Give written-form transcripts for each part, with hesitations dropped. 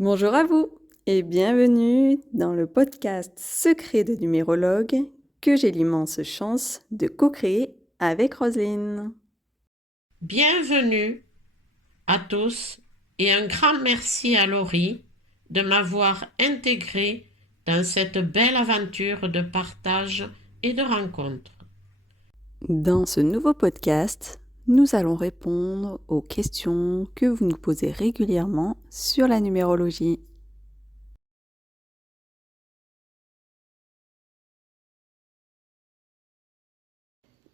Bonjour à vous et bienvenue dans le podcast Secret de numérologue que j'ai l'immense chance de co-créer avec Roselyne. Bienvenue à tous et un grand merci à Laurie de m'avoir intégré dans cette belle aventure de partage et de rencontre. Dans ce nouveau podcast, nous allons répondre aux questions que vous nous posez régulièrement sur la numérologie.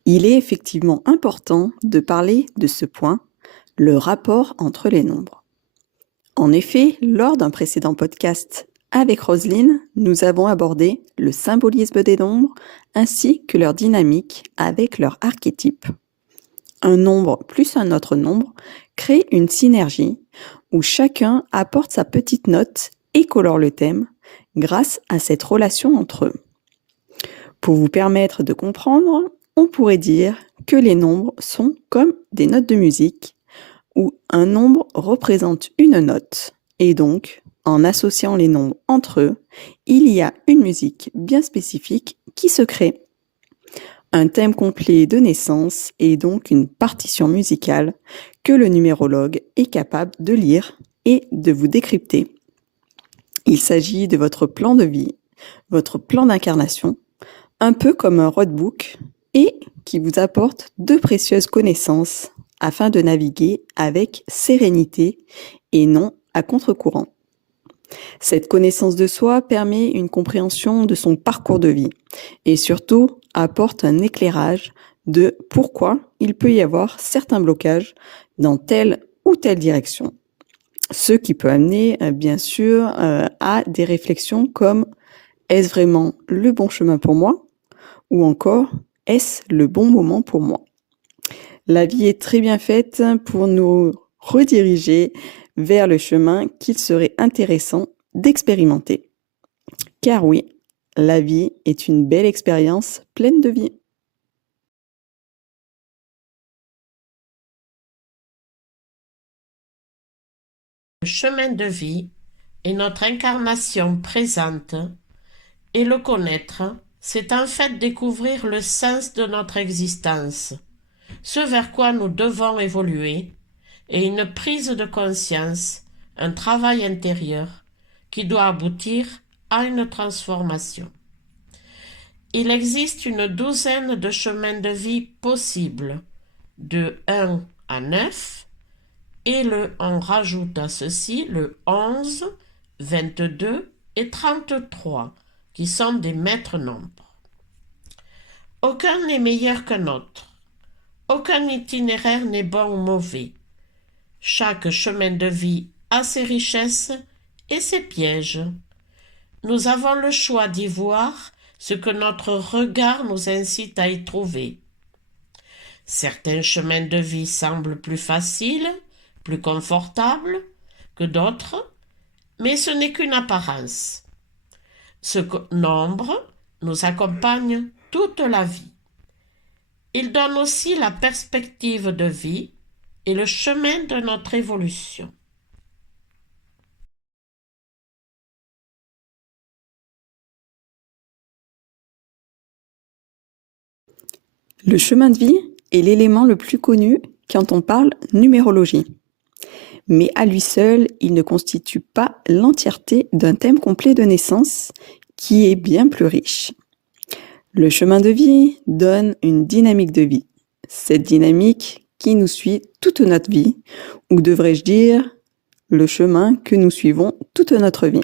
Il est effectivement important de parler de ce point, le rapport entre les nombres. En effet, lors d'un précédent podcast avec Roselyne, nous avons abordé le symbolisme des nombres ainsi que leur dynamique avec leur archétype. Un nombre plus un autre nombre crée une synergie où chacun apporte sa petite note et colore le thème grâce à cette relation entre eux. Pour vous permettre de comprendre, on pourrait dire que les nombres sont comme des notes de musique où un nombre représente une note et donc, en associant les nombres entre eux, il y a une musique bien spécifique qui se crée. Un thème complet de naissance est donc une partition musicale que le numérologue est capable de lire et de vous décrypter. Il s'agit de votre plan de vie, votre plan d'incarnation, un peu comme un roadbook et qui vous apporte de précieuses connaissances afin de naviguer avec sérénité et non à contre-courant. Cette connaissance de soi permet une compréhension de son parcours de vie et surtout apporte un éclairage de pourquoi il peut y avoir certains blocages dans telle ou telle direction. Ce qui peut amener bien sûr à des réflexions comme est-ce vraiment le bon chemin pour moi ou encore est-ce le bon moment pour moi? La vie est très bien faite pour nous rediriger vers le chemin qu'il serait intéressant d'expérimenter. Car oui, la vie est une belle expérience pleine de vie. Le chemin de vie est notre incarnation présente et le connaître, c'est en fait découvrir le sens de notre existence, ce vers quoi nous devons évoluer, et une prise de conscience, un travail intérieur qui doit aboutir à une transformation. Il existe une douzaine de chemins de vie possibles, de 1 à 9, et on rajoute à ceci le 11, 22 et 33, qui sont des maîtres nombres. Aucun n'est meilleur qu'un autre. Aucun itinéraire n'est bon ou mauvais. Chaque chemin de vie a ses richesses et ses pièges. Nous avons le choix d'y voir ce que notre regard nous incite à y trouver. Certains chemins de vie semblent plus faciles, plus confortables que d'autres, mais ce n'est qu'une apparence. Ce nombre nous accompagne toute la vie. Il donne aussi la perspective de vie et le chemin de notre évolution. Le chemin de vie est l'élément le plus connu quand on parle numérologie. Mais à lui seul, il ne constitue pas l'entièreté d'un thème complet de naissance qui est bien plus riche. Le chemin de vie donne une dynamique de vie. Cette dynamique qui nous suit toute notre vie, ou devrais-je dire, le chemin que nous suivons toute notre vie.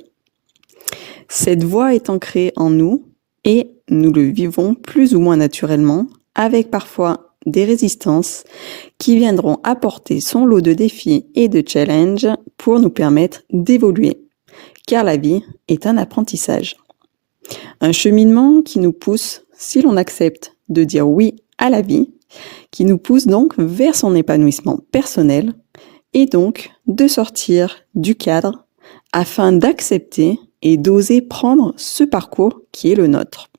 Cette voie est ancrée en nous et nous le vivons plus ou moins naturellement, avec parfois des résistances qui viendront apporter son lot de défis et de challenges pour nous permettre d'évoluer, car la vie est un apprentissage. Un cheminement qui nous pousse, si l'on accepte de dire oui à la vie, qui nous pousse donc vers son épanouissement personnel et donc de sortir du cadre afin d'accepter et d'oser prendre ce parcours qui est le nôtre.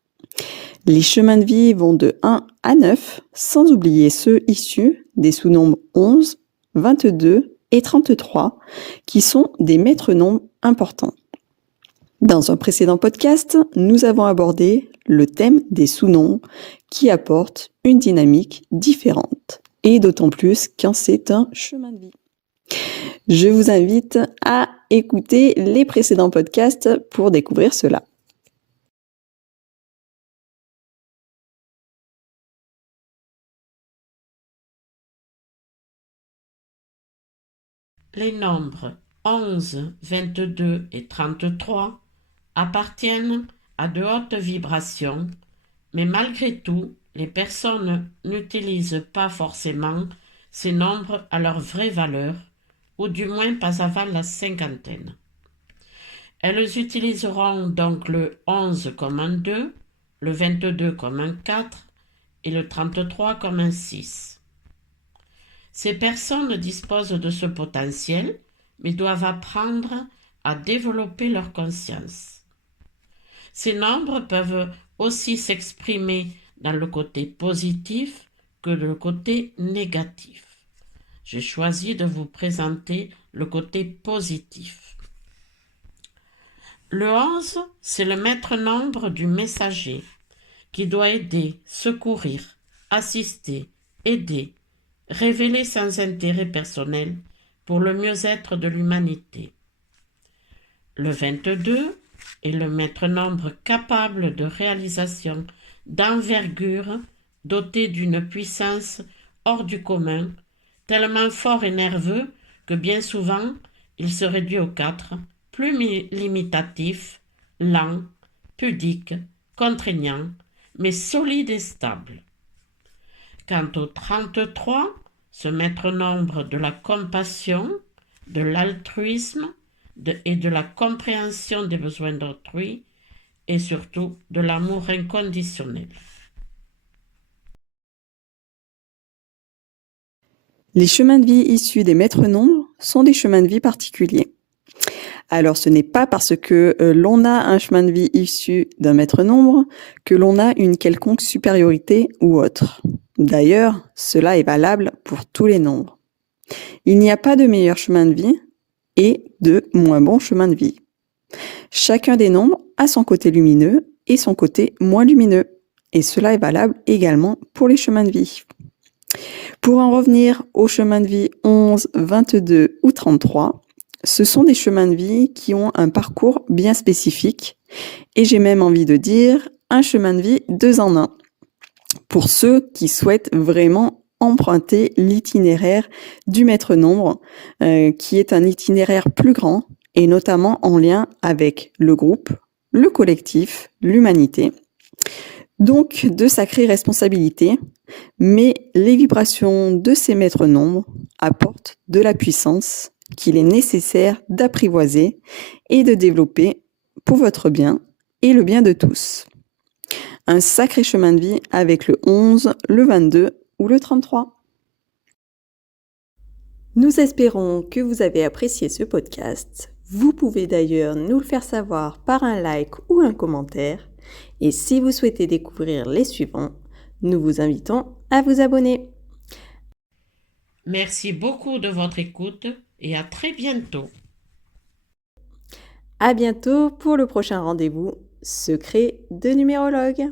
Les chemins de vie vont de 1 à 9, sans oublier ceux issus des sous-nombres 11, 22 et 33, qui sont des maîtres nombres important. Dans un précédent podcast, nous avons abordé le thème des sous-nombres qui apportent une dynamique différente, et d'autant plus quand c'est un chemin de vie. Je vous invite à écouter les précédents podcasts pour découvrir cela. Les nombres 11, 22 et 33 appartiennent à de hautes vibrations, mais malgré tout, les personnes n'utilisent pas forcément ces nombres à leur vraie valeur, ou du moins pas avant la cinquantaine. Elles utiliseront donc le 11 comme un 2, le 22 comme un 4 et le 33 comme un 6. Ces personnes disposent de ce potentiel, mais doivent apprendre à développer leur conscience. Ces nombres peuvent aussi s'exprimer dans le côté positif que le côté négatif. J'ai choisi de vous présenter le côté positif. Le 11, c'est le maître nombre du messager qui doit aider, secourir, assister, aider, révéler sans intérêt personnel pour le mieux-être de l'humanité. Le 22 est le maître nombre capable de réalisation d'envergure, doté d'une puissance hors du commun, tellement fort et nerveux que bien souvent il se réduit au 4, plus limitatif, lent, pudique, contraignant, mais solide et stable. Quant au 33, ce maître nombre de la compassion, de l'altruisme et de la compréhension des besoins d'autrui, et surtout de l'amour inconditionnel. Les chemins de vie issus des maîtres nombres sont des chemins de vie particuliers. Alors ce n'est pas parce que l'on a un chemin de vie issu d'un maître nombre que l'on a une quelconque supériorité ou autre. D'ailleurs, cela est valable pour tous les nombres. Il n'y a pas de meilleur chemin de vie et de moins bon chemin de vie. Chacun des nombres a son côté lumineux et son côté moins lumineux. Et cela est valable également pour les chemins de vie. Pour en revenir aux chemins de vie 11, 22 ou 33, ce sont des chemins de vie qui ont un parcours bien spécifique et j'ai même envie de dire un chemin de vie 2 en 1 pour ceux qui souhaitent vraiment emprunter l'itinéraire du maître nombre qui est un itinéraire plus grand et notamment en lien avec le groupe, le collectif, l'humanité. Donc de sacrées responsabilités, mais les vibrations de ces maîtres nombres apportent de la puissance qu'il est nécessaire d'apprivoiser et de développer pour votre bien et le bien de tous. Un sacré chemin de vie avec le 11, le 22 ou le 33. Nous espérons que vous avez apprécié ce podcast. Vous pouvez d'ailleurs nous le faire savoir par un like ou un commentaire. Et si vous souhaitez découvrir les suivants, nous vous invitons à vous abonner. Merci beaucoup de votre écoute et à très bientôt. À bientôt pour le prochain rendez-vous Secret de numérologue.